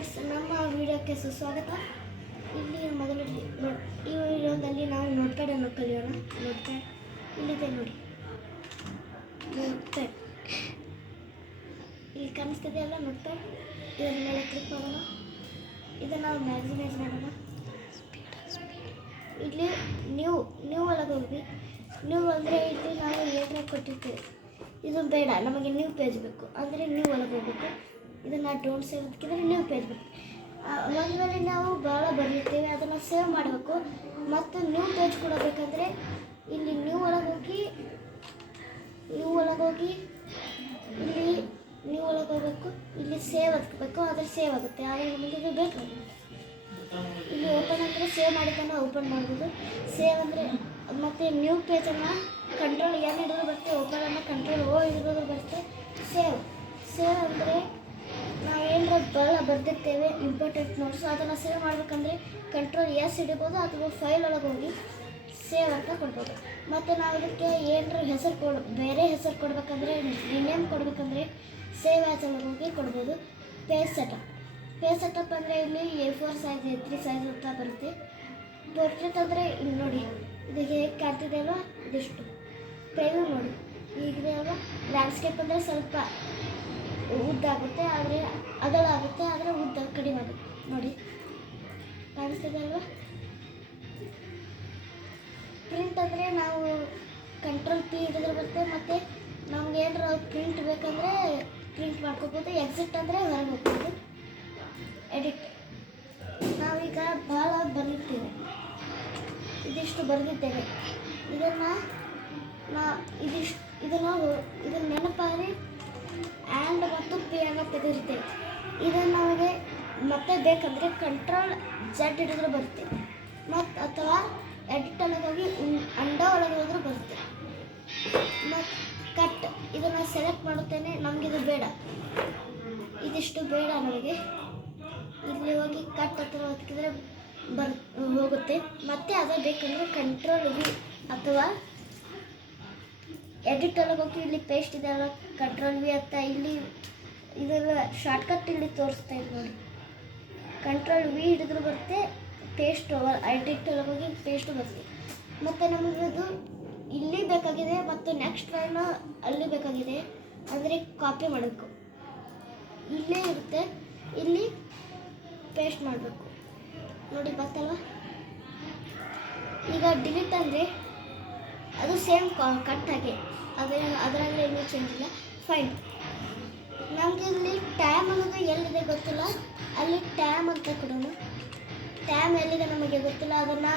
Friends ನಮ್ಮ ವಿಡಿಯೋಕ್ಕೆ ಸುಸ್ವಾಗತ. ಇಲ್ಲಿ ಮೊದಲು ಈ ವಿಡಿಯೋದಲ್ಲಿ ನಾವು ನೋಟ್ ಪ್ಯಾಡನ್ನು ಕಲಿಯೋಣ. ನೋಟ್ ಪ್ಯಾಡ್ ಇಲ್ಲಿದೆ ನೋಡಿ. ನೋಟ್ ಇಲ್ಲಿ ಕಾಣಿಸ್ತಿದೆಯಲ್ಲ ಅಲ್ಲ ಪ್ಯಾಡ್ ಇದರ ಮೇಲೆ ಕ್ಲಿಕ್ ಮಾಡೋಣ. ಇದನ್ನು ನಾವು ಮ್ಯಾಗ್ಸಿಮೈಸ್ ಮಾಡೋಣ. ಇಲ್ಲಿ ನ್ಯೂ ನೀವು ಒಳಗೆ ಹೋಗಿ. ನೀವು ಅಂದರೆ ಇಲ್ಲಿ ನಾವು ಏನೇ ಕೊಟ್ಟಿರ್ತೀವಿ. ಇದು ಬೇಡ, ನಮಗೆ ನ್ಯೂ ಪೇಜ್ ಬೇಕು. ಅಂದರೆ ನೀವು ಒಳಗೆ ಹೋಗ್ಬೇಕು. ಇದನ್ನು ಡೋಂಟ್ ಸೇವ್ ಅದಕ್ಕಿದ್ರೆ ನ್ಯೂ ಪೇಜ್ ಒಂದ್ಮೇಲೆ ಒಂದು ನಾವು ಭಾಳ ಬರೆಯುತ್ತೇವೆ, ಅದನ್ನು ಸೇವ್ ಮಾಡಬೇಕು. ಮತ್ತು ನ್ಯೂ ಪೇಜ್ ಕೊಡಬೇಕಂದ್ರೆ ಇಲ್ಲಿ ನ್ಯೂ ಒಳಗೆ ಹೋಗಿ ನ್ಯೂ ಒಳಗೆ ಇಲ್ಲಿ ನ್ಯೂ ಒಳಗೆ ಹೋಗ್ಬೇಕು, ಇಲ್ಲಿ ಸೇವ್ ಹತ್ಕೋಬೇಕು ಆದರೆ ಸೇವ್ ಆಗುತ್ತೆ. ಆದರೆ ನಮಗೆ ಇದು ಬೇಕು. ಇಲ್ಲಿ ಓಪನ್ ಅಂದರೆ ಸೇವ್ ಮಾಡಿದ್ದನ್ನು ಓಪನ್ ಮಾಡ್ಬೋದು. ಸೇವ್ ಅಂದರೆ ಮತ್ತು ನ್ಯೂ ಪೇಜನ್ನು ಕಂಟ್ರೋಲ್ ಏನು ಹಿಡಿದ್ರು ಬರುತ್ತೆ ಓಪನ್ ಕಂಟ್ರೋಲ್ ಓ ಹಿಡಿದ್ರು ಬರುತ್ತೆ. ಸೇವ್ ಸೇವ್ ಅಂದರೆ ನಾವು ಏನಾರ ಬಹಳ ಬರೆದಿರ್ತೇವೆ ಇಂಪಾರ್ಟೆಂಟ್ ನೋಟ್ಸ್ ಅದನ್ನು ಸೇವ್ ಮಾಡಬೇಕಂದ್ರೆ ಕಂಟ್ರೋಲ್ ಎಸ್ ಹಿಡಿಬೋದು ಅಥವಾ ಫೈಲ್ ಒಳಗೆ ಹೋಗಿ ಸೇವ್ ಅಂತ ಕೊಡ್ಬೋದು. ಮತ್ತು ನಾವು ಇದಕ್ಕೆ ಏನಾರ ಹೆಸರು ಕೊಡ್, ಬೇರೆ ಹೆಸರು ಕೊಡಬೇಕಂದ್ರೆ ರಿನೇಮ್ ಕೊಡಬೇಕಂದ್ರೆ ಸೇವ್ ಆ್ಯಸ್ ಒಳಗೆ ಹೋಗಿ ಕೊಡ್ಬೋದು. ಪೇಜ್ ಸೆಟಪ್ ಪೇಜ್ ಸೆಟಪ್ ಅಂದರೆ ಇಲ್ಲಿ A four size A three size ಅಂತ ಬರುತ್ತೆ. ಪೋರ್ಟ್ರೇಟ್ ಅಂದರೆ ಇಲ್ಲಿ ನೋಡಿ ಇದು ಹೇಗೆ ಕಾಣ್ತಿದೆ ಅಲ್ವಾ? ಇದಿಷ್ಟು. ಪ್ರೇಮ ನೋಡಿ. ಈಗ ಲ್ಯಾಂಡ್ಸ್ಕೇಪ್ ಅಂದರೆ ಸ್ವಲ್ಪ ಉದ್ದ ಆಗುತ್ತೆ ಆದರೆ ಅಗಲ ಆಗುತ್ತೆ ಆದರೆ ಉದ್ದ ಕಡಿಮೆ ಆಗುತ್ತೆ. ನೋಡಿ ಕಾಣಿಸ್ತದೆ ಅಲ್ವಾ ಪ್ರಿಂಟ್ ಅಂದರೆ ನಾವು ಕಂಟ್ರೋಲ್ ಪಿ ಹಿಡಿದ್ರೆ ಬರುತ್ತೆ, ಮತ್ತು ನಮ್ಗೆ ಏನಾರ ಪ್ರಿಂಟ್ ಬೇಕಂದರೆ ಪ್ರಿಂಟ್ ಮಾಡ್ಕೋಬೋದು ಎಕ್ಸಿಟ್ ಅಂದರೆ ಹೊರಗೆ ಹೋಗ್ಬೋದು. ಎಡಿಟ್ ನಾವೀಗ ಭಾಳ ಬರೆಯುತ್ತೇವೆ. ಇದಿಷ್ಟು ಬರೆದಿದ್ದೇವೆ. ಇದನ್ನು ನಾ, ಇದಿಷ್ಟು, ಇದನ್ನು ಇದನ್ನು ನೆನಪಾಗಿ ಆ್ಯಂಡ್ ಮತ್ತು ಪಿ ಅನ್ನು ತೆಗೆದಿರ್ತೇವೆ ಇದನ್ನು ನಮಗೆ ಮತ್ತೆ ಬೇಕಂದರೆ ಕಂಟ್ರೋಲ್ ಜೆಡ್ ಹಿಡಿದ್ರೆ ಬರುತ್ತೆ. ಮತ್ತು ಅಥವಾ ಎಡಿಟ್ ಒಳಗೆ ಹೋಗಿ ಅಂಡ ಒಳಗೆ ಹೋದ್ರೆ ಬರುತ್ತೆ. ಮತ್ತು ಕಟ್ ಇದನ್ನು ಸೆಲೆಕ್ಟ್ ಮಾಡುತ್ತೇನೆ ನಮಗಿದು ಬೇಡ. ಇದಿಷ್ಟು ಬೇಡ ನಮಗೆ. ಇಲ್ಲಿ ಹೋಗಿ ಕಟ್ ಹತ್ರ ಒತ್ತಿದ್ರೆ ಬರ್ ಹೋಗುತ್ತೆ. ಮತ್ತೆ ಅದೇ ಬೇಕಂದರೆ ಕಂಟ್ರೋಲ್ ವಿ ಅಥವಾ ಎಡಿಟ್ ಎಲ್ಲ ಹೋಗಿ ಇಲ್ಲಿ ಪೇಸ್ಟ್ ಇದೆ ಅಲ್ಲ ಕಂಟ್ರೋಲ್ ವಿ ಅಂತ, ಇಲ್ಲಿ ಇದೆಲ್ಲ ಶಾರ್ಟ್ಕಟ್ ಇಲ್ಲಿ ತೋರಿಸ್ತಾ ಇದೆ ನೋಡಿ. ಕಂಟ್ರೋಲ್ ವಿ ಹಿಡಿದ್ರು ಬರುತ್ತೆ ಪೇಸ್ಟ್ ಎಡಿಟ್ ಎಲ್ಲ ಹೋಗಿ ಪೇಸ್ಟ್ ಬರುತ್ತೆ ಮತ್ತು ನಮಗೆ ಇದು ಇಲ್ಲಿ ಬೇಕಾಗಿದೆ ಮತ್ತು ನೆಕ್ಸ್ಟ್ ಟೈಮ್ ಅಲ್ಲಿ ಬೇಕಾಗಿದೆ. ಅಂದರೆ ಕಾಪಿ ಮಾಡಬೇಕು. ಇಲ್ಲೇ ಇರುತ್ತೆ. ಇಲ್ಲಿ ಪೇಸ್ಟ್ ಮಾಡಬೇಕು. ನೋಡಿ ಬರ್ತಲ್ವ ಈಗ ಡಿಲೀಟ್ ಅಂದರೆ ಅದು ಸೇಮ್ ಕಟ್ ಹಾಗೆ ಅದೇ ಅದರಲ್ಲಿ ಏನೂ ಚೇಂಜ್ ಇಲ್ಲ. ಫೈನ್ ನಮಗೆ ಇಲ್ಲಿ ಟ್ಯಾಮ್ ಅನ್ನೋದು ಎಲ್ಲಿದೆ ಗೊತ್ತಿಲ್ಲ. ಅಲ್ಲಿ ಟ್ಯಾಮ್ ಅಂತ ಕೊಡೋಣ. ಟ್ಯಾಮ್ ಎಲ್ಲಿದೆ ನಮಗೆ ಗೊತ್ತಿಲ್ಲ. ಅದನ್ನು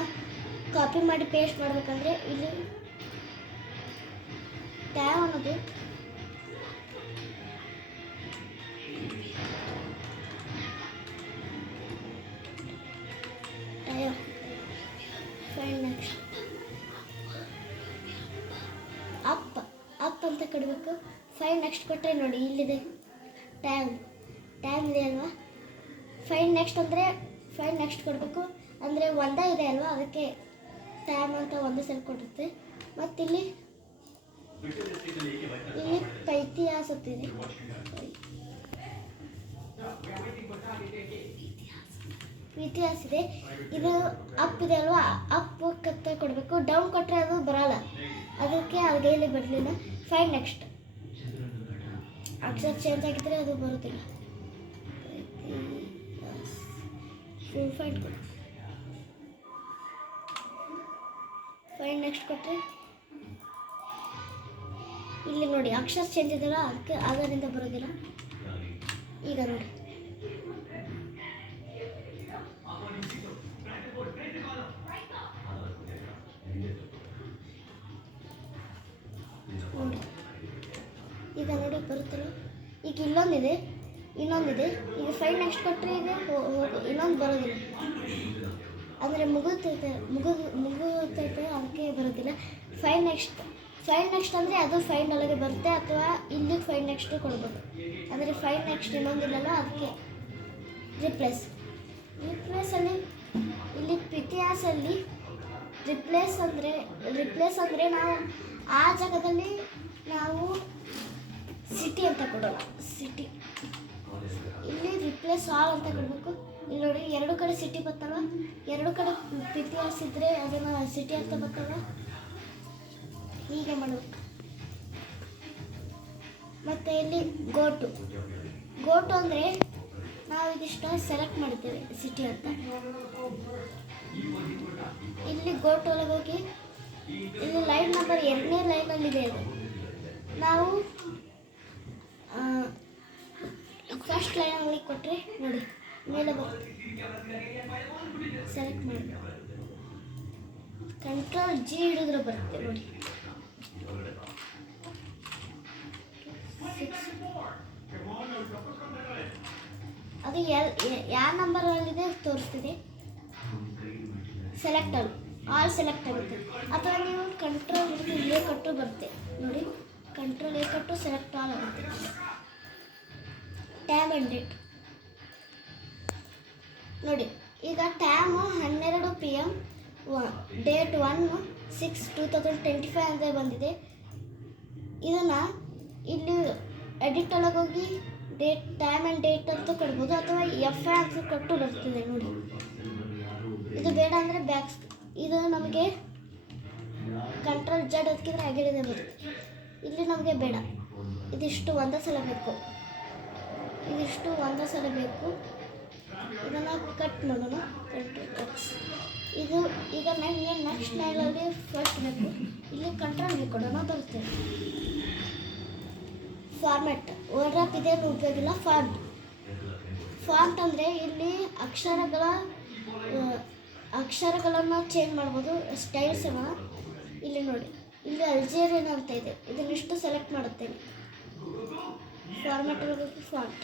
ಕಾಪಿ ಮಾಡಿ ಪೇಸ್ಟ್ ಮಾಡಬೇಕಂದ್ರೆ ಇಲ್ಲಿ ಟ್ಯಾಮ್ ಅನ್ನೋದು ಕೊಡಬೇಕು ಫೈವ್ ನೆಕ್ಸ್ಟ್ ಕೊಟ್ಟರೆ ನೋಡಿ, ಇಲ್ಲಿದೆ. ಟೈಮ್ ಟೈಮ್ ಇದೆ ಅಲ್ವಾ? ಫೈವ್ ನೆಕ್ಸ್ಟ್ ಅಂದರೆ ಫೈವ್ ನೆಕ್ಸ್ಟ್ ಕೊಡಬೇಕು. ಅಂದರೆ ಒಂದೇ ಇದೆ ಅಲ್ವಾ? ಅದಕ್ಕೆ ಟೈಮ್ ಅಂತ ಒಂದೇ ಸಲ ಕೊಡುತ್ತೆ. ಮತ್ತಿಲ್ಲಿ ಇಲ್ಲಿ ಇಲ್ಲಿ ಇತಿಹಾಸ ಇದೆ ಇದೆ ಅಪ್ ಇದೆ ಅಲ್ವಾ? ಅಪ್ ಕತ್ತ ಕೊಡಬೇಕು. ಡೌನ್ ಕೊಟ್ಟರೆ ಅದು ಬರಲ್ಲ. ಅದಕ್ಕೆ ಅಲ್ಲಿಗೆ ಬರಲಿಲ್ಲ. ಫೈನ್ ನೆಕ್ಸ್ಟ್ ಅಕ್ಷರ ಚೇಂಜ್ ಆಗಿದ್ರೆ ಅದು ಬರುತ್ತಿಲ್ಲ ಫೈನ್ ನೆಕ್ಸ್ಟ್ ಕೊಟ್ಟರೆ ಇಲ್ಲಿ ನೋಡಿ ಅಕ್ಷರ ಚೇಂಜ್ ಇದೆಯಲ್ಲ ಅದಕ್ಕೆ ಅದರಿಂದ ಬರೋದಿಲ್ಲ. ಈಗ ನೋಡಿ. ಇಲ್ಲೊಂದಿದೆ ಇನ್ನೊಂದಿದೆ. ಈಗ ಫೈವ್ ನೆಕ್ಸ್ಟ್ ಕೊಟ್ಟರೆ ಇದೆ ಇನ್ನೊಂದು ಬರೋದಿಲ್ಲ. ಅಂದರೆ ಮುಗುತ್ತೈತೆ ಮುಗಿದು ಮುಗುತ್ತೈತೆ ಅದಕ್ಕೆ ಬರೋದಿಲ್ಲ. ಫೈನ್ ನೆಕ್ಸ್ಟ್ ಫೈನ್ ನೆಕ್ಸ್ಟ್ ಅಂದರೆ ಅದು ಫೈನ್ ಒಳಗೆ ಬರುತ್ತೆ ಅಥವಾ ಇಲ್ಲಿ ಫೈನ್ ನೆಕ್ಸ್ಟು ಕೊಡ್ಬೋದು. ಅಂದರೆ ಫೈನ್ ನೆಕ್ಸ್ಟ್ ಇನ್ನೊಂದಿಲ್ಲಲ್ಲ, ಅದಕ್ಕೆ ರಿಪ್ಲೇಸ್ ರಿಪ್ಲೇಸಲ್ಲಿ ಇಲ್ಲಿ ಇತಿಹಾಸಲ್ಲಿ ರಿಪ್ಲೇಸ್ ಅಂದರೆ ರಿಪ್ಲೇಸ್ ಅಂದರೆ ನಾವು ಆ ಜಾಗದಲ್ಲಿ ನಾವು ಸಿಟಿ ಅಂತ ಕೊಡೋಣ ಸಿಟಿ ಇಲ್ಲಿ ರಿಪ್ಲೇಸ್ ಆಲ್ ಅಂತ ಕೊಡಬೇಕು. ಇಲ್ಲಿ ನೋಡಿ, ಎರಡು ಕಡೆ ಸಿಟಿ ಬರ್ತಲ್ಲ ಎರಡು ಕಡೆ ಇದ್ರೆ ಅದನ್ನು ಸಿಟಿ ಅಂತ ಬರ್ತಲ್ವ ಹೀಗೆ ಮಾಡಬೇಕು. ಮತ್ತು ಇಲ್ಲಿ ಗೋಟು ಗೋಟು ಅಂದರೆ ನಾವು ಇದಿಷ್ಟ ಸೆಲೆಕ್ಟ್ ಮಾಡ್ತೇವೆ ಸಿಟಿ ಅಂತ. ಇಲ್ಲಿ ಗೋಟು ಒಳಗೆ ಹೋಗಿ, ಇಲ್ಲಿ ಲೈನ್ ನಂಬರ್ ಎರಡನೇ ಲೈನಲ್ಲಿದೆ ಇದೆ ನಾವು ಫಸ್ಟ್ ಲೈನಲ್ಲಿ ಕೊಟ್ಟರೆ ನೋಡಿ, ಮೇಲೆ ಬರುತ್ತೆ. ಸೆಲೆಕ್ಟ್ ಮಾಡಿ. ಕಂಟ್ರೋಲ್ ಜಿ ಹಿಡಿದ್ರೆ ಬರುತ್ತೆ ನೋಡಿ. ಅದು ಯಾವ ನಂಬರಲ್ಲಿದೆ ತೋರಿಸ್ತಿದೆ? ಸೆಲೆಕ್ಟ್ ಆಲ್ ಸೆಲೆಕ್ಟ್ ಆಗುತ್ತೆ. ಅಥವಾ ನೀವು ಕಂಟ್ರೋಲ್ ಹಿಡಿದು ಎ ಕಟ್ಟು ಬರುತ್ತೆ. ನೋಡಿ ಕಂಟ್ರೋಲ್ ಎ ಕಟ್ಟು ಸೆಲೆಕ್ಟ್ ಆಲ್ ಆಗುತ್ತೆ. ಆ್ಯಂಡ್ ಡೇಟ್ ನೋಡಿ, ಈಗ ಟ್ಯಾಮು ಹನ್ನೆರಡು P M date one six two thousand twenty five ಅಂತ ಬಂದಿದೆ. ಇದನ್ನು ಇಲ್ಲಿ ಎಡಿಟ್ ಒಳಗೆ ಹೋಗಿ ಡೇಟ್ ಟೈಮ್ ಆ್ಯಂಡ್ ಡೇಟ್ ಅಂತ ಕೊಡ್ಬೋದು, ಅಥವಾ ಎಫ್ ಐ ಅಂತ ಕೊಟ್ಟು ಬರ್ತದೆ ನೋಡಿ. ಇದು ಬೇಡ ಅಂದರೆ ಬ್ಯಾಕ್ ಇದು ನಮಗೆ ಕಂಟ್ರೋಲ್ ಜಡ್ ಅದಕ್ಕಿದ್ರೆ ಆಗಿರೋದೇ ಬರುತ್ತೆ ಇಲ್ಲಿ ನಮಗೆ ಬೇಡ. ಇದಿಷ್ಟು ಒಂದೇ ಸಲ ಬೇಕು. ಇದಿಷ್ಟು ಒಂದೇ ಸಲ ಬೇಕು. ಇದನ್ನು ಕಟ್ ಮಾಡೋಣ. ಕಟ್ ಇದು ಈಗ ನನಗೆ ನೆಕ್ಸ್ಟ್ ನೈಲಲ್ಲಿ ಫಸ್ಟ್ ಬೇಕು. ಇಲ್ಲಿ ಕಂಟ್ರೋಲ್ ವಿ ಕೊಡೋಣ ಬರುತ್ತೆ. ಫಾರ್ಮೆಟ್ ಓರಾಪ್ ಇದೇನು ಉಪಯೋಗಿಲ್ಲ ಫಾಂಟ್ ಫಾಂಟ್ ಅಂದರೆ ಇಲ್ಲಿ ಅಕ್ಷರಗಳ ಅಕ್ಷರಗಳನ್ನು ಚೇಂಜ್ ಮಾಡ್ಬೋದು. ಸ್ಟೈಲ್ಸ್ ಅನ್ನ ಇಲ್ಲಿ ನೋಡಿ. ಇಲ್ಲಿ ಅಲ್ಜೇರಿಯನ್ ಅಂತ ಇದೆ. ಇದನ್ನಿಷ್ಟು ಸೆಲೆಕ್ಟ್ ಮಾಡುತ್ತೇನೆ. ಫಾರ್ಮೆಟ್ ಫಾಂಟ್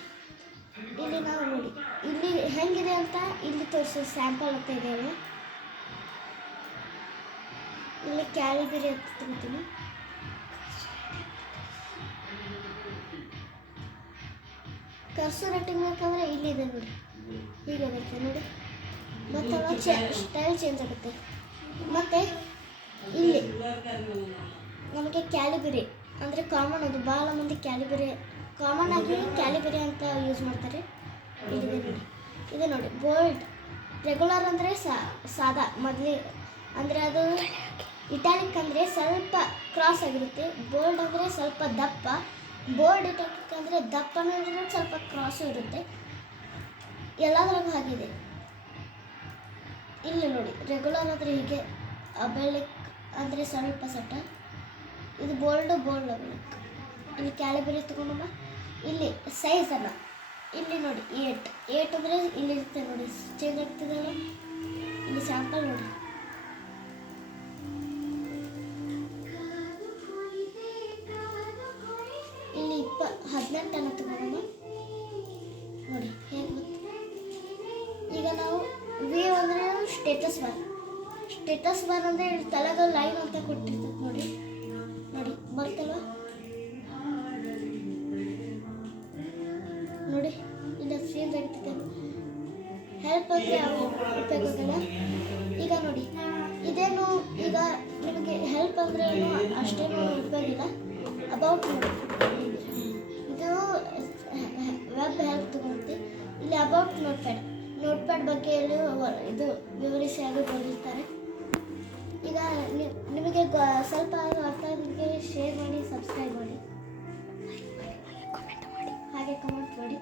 ಇಲ್ಲಿ ನಾವು ನೋಡಿ ಇಲ್ಲಿ ಹೆಂಗಿದೆ ಅಂತ ಇಲ್ಲಿ ತೋರಿಸೋ ಸ್ಯಾಂಪಲ್ ಅಂತ ಇದೆ ಇಲ್ಲಿ ಕ್ಯಾಲಿಬಿರಿ ಅಂತ ತಗೋತೀನಿ ಕರ್ಸು ರಟ್ಟಿಂಗ್ ಬೇಕಂದ್ರೆ ಇಲ್ಲಿದೆ ನೋಡಿ. ಹೀಗೆ ಬರುತ್ತೆ ನೋಡಿ. ಮತ್ತೆ ಅವಾಗ ಸ್ಟೈಲ್ ಚೇಂಜ್ ಆಗುತ್ತೆ. ಮತ್ತು ಇಲ್ಲಿ ನಮಗೆ ಕ್ಯಾಲಿಬರಿ ಅಂದರೆ ಕಾಮನ್ ಅದು. ಭಾಳ ಮಂದಿ ಕ್ಯಾಲಿಬರಿ ಕಾಮನ್ ಆಗಿ ಕ್ಯಾಲಿಬರಿ ಅಂತ ಯೂಸ್ ಮಾಡ್ತಾರೆ. ಇದು ನೋಡಿ ಬೋಲ್ಡ್ ರೆಗ್ಯುಲರ್ ಅಂದರೆ ಸಾದಾ, ಮೊದಲೇ, ಅಂದರೆ ಅದು ಇಟಾಲಿಕ್ ಅಂದರೆ ಸ್ವಲ್ಪ ಕ್ರಾಸ್ ಆಗಿರುತ್ತೆ. ಬೋಲ್ಡ್ ಅಂದರೆ ಸ್ವಲ್ಪ ದಪ್ಪ. ಬೋಲ್ಡ್ ಇಟಾಲಿಕ್ ಅಂದರೆ ದಪ್ಪನೂ ಸ್ವಲ್ಪ ಕ್ರಾಸು ಇರುತ್ತೆ. ಎಲ್ಲದರಲ್ಲೂ ಹಾಗಿದೆ. ಇಲ್ಲಿ ನೋಡಿ ರೆಗ್ಯುಲರ್ ಅಂದರೆ ಹೀಗೆ ಅಬೆಲಿಕ್ ಅಂದರೆ ಸ್ವಲ್ಪ ಸಟ್ಟ. ಇದು ಬೋಲ್ಡು, ಬೋಲ್ಡ್ ಅಬೆಲಿಕ್ ಇಲ್ಲಿ ಕ್ಯಾಲಿಬರಿ ತಗೊಂಡಮ್ಮ. ಇಲ್ಲಿ ಸೈಜ್ ಅಲ್ಲ. ಇಲ್ಲಿ ನೋಡಿ ಏಟ್ ಏಟ್ ಅಂದರೆ ಇಲ್ಲಿ ಇರುತ್ತೆ ನೋಡಿ ಚೇಂಜ್ ಆಗ್ತಿದೆಯಲ್ಲ? ಇಲ್ಲಿ ಸ್ಯಾಂಪಲ್ ನೋಡಿ. ಇಲ್ಲಿ ಇಪ್ಪ ಹದಿನೆಂಟನ್ನು ತಗೊಳ್ಳೋಣ ನೋಡಿ, ಹೇಗೆ ಈಗ ನಾವು ವಿ ಅಂದರೆ ಸ್ಟೇಟಸ್ ಬಾರ್ ಸ್ಟೇಟಸ್ ಬಾರ್ ಅಂದರೆ ತಲೆಗ ಲೈನ್ ಅಂತ ಕೊಟ್ಟಿರ್ತದೆ ನೋಡಿ. ಇಲ್ಲ ಚೇಂಜ್ ಹೆಲ್ಪ್ ಅಂದರೆ ಯಾವ ಉಪಯೋಗಲ್ಲ ಈಗ ನೋಡಿ, ಇದೇನು ಈಗ ನಿಮಗೆ ಹೆಲ್ಪ್ ಅಂದರೆ ಏನು ಅಷ್ಟೇನು ಉಪಯೋಗ ಇಲ್ಲ. ಅಬೌಟ್ ಇದು ವೆಬ್ ಹೆಲ್ಪ್ ತಗೊಳುತ್ತೆ ಇಲ್ಲಿ about note notepad notepad ಬಗ್ಗೆ ಇದು ವಿವರಿಸಿ ಆಗಿ ಬರೆದಿರ್ತಾರೆ ಈಗ ನಿಮಗೆ ಸ್ವಲ್ಪ ಅರ್ಥ ನಿಮಗೆ ಶೇರ್ ಮಾಡಿ ಸಬ್ಸ್ಕ್ರೈಬ್ ಮಾಡಿ. ಹಾಗೆ ಕಮೆಂಟ್ ಮಾಡಿ.